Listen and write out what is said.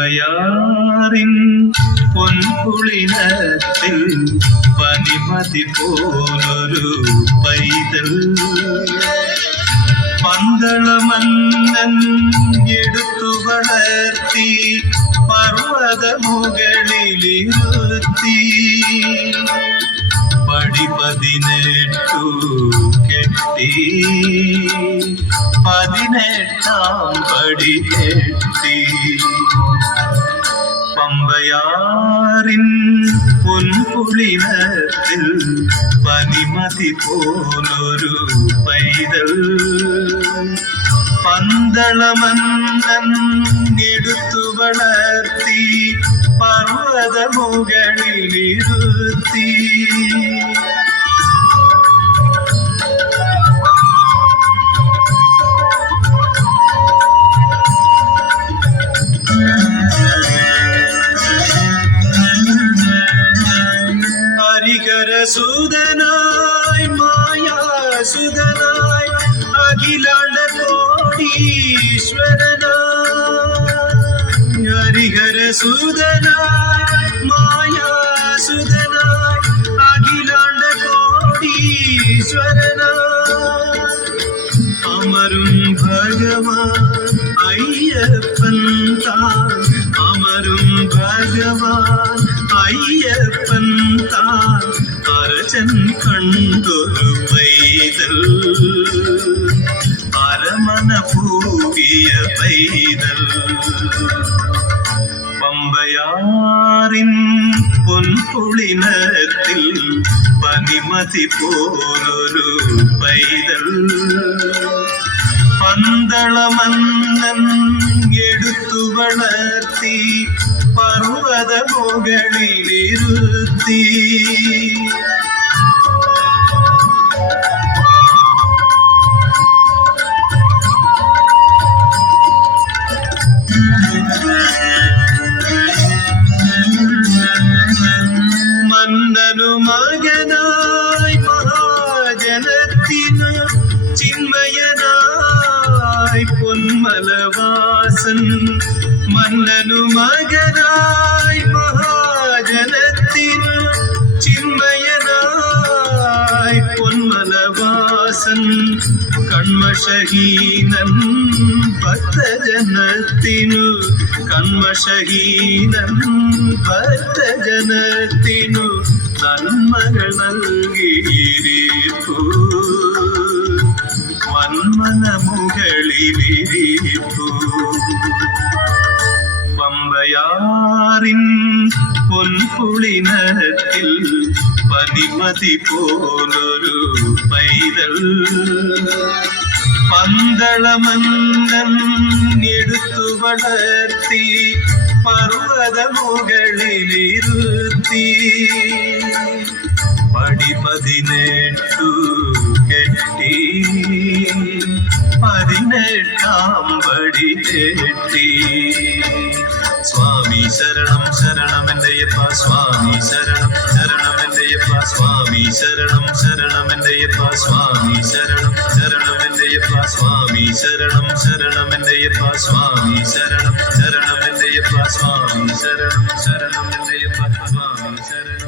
പമ്പയാറിൻ പൊൻകുളിനത്തിൽ പനിമതി പോലൊരു പൈതൽ പന്തളമന്നൻ എടുത്തു വളർത്തി പർവ്വത മുകളിലിരുത്തി പടി 18 കെട്ടി 18ാം പടി കെട്ടി പമ്പയാറിൻ പൊൻകുളിനത്തിൽ പനിമതി പോലൊരു പൈതൽ പന്തളമന്നൻ എടുത്തു വളർത്തി പർവ്വത മുകളിലിരുത്തി ഹരിഹരസുതനായി മായാസുതനായി അഖിലാണ്ട കോടീശ്വരനായി ഹരിഹരസുതനായി മായാസുതനായി അഖിലാണ്ട കോടീശ്വരനായി അമരും ഭഗവാൻ അയ്യപ്പൻ താൻ അമരും ഭഗവാൻ അയ്യപ്പൻ താൻ അരചൻ കണ്ടൊരു പൈതൽ അരമന പൂകിയ പൈതൽ പമ്പയാറിൻ പൊൻകുളിനത്തിൽ പനിമതി പോലൊരു പൈതൽ പന്തളമന്നൻ എടുത്തു വളർത്തി പർവ്വത മുകളിലിരുത്തി മന്നനു മകനായി മഹാജനത്തിനു ചിന്മയനായി പൊന്മലവാസൻ മന്നനു മകനായി മഹാജനത്തിനു ചിന്മയനായി പൊന്മലവാസൻ കൺമഷഹീനൻ ഭക്തജനത്തിനു കൺമഷഹീനൻ ഭക്തജനത്തിനു നന്മകൾ നൽകിയിരിപ്പു വന്മന മുകളിലിരിപ്പു പമ്പയാറിൻ പൊൻകുളിനത്തിൽ പനിമതി പോലൊരു പൈതൽ പന്തളമന്നൻ എടുത്തു വളർത്തി പർവ്വത മുകളിലിരുത്തി പടി 18 കെട്ടി 18ാം പടി കെട്ടി സ്വാമി ശരണം ശരണമെന്റെയപ്പ സ്വാമി ശരണം ശരണമെന്റെയപ്പ സ്വാമി ശരണം ശരണമെന്റെയപ്പ സ്വാമി ശരണം ശരണമെന്റെയപ്പ സ്വാമി ശരണം ശരണമെന്റെയപ്പ സ്വാമി ശരണം ശരണമെന്റെയപ്പ സ്വാമി ശരണം ശരണമെന്റെയപ്പ സ്വാമി ശരണം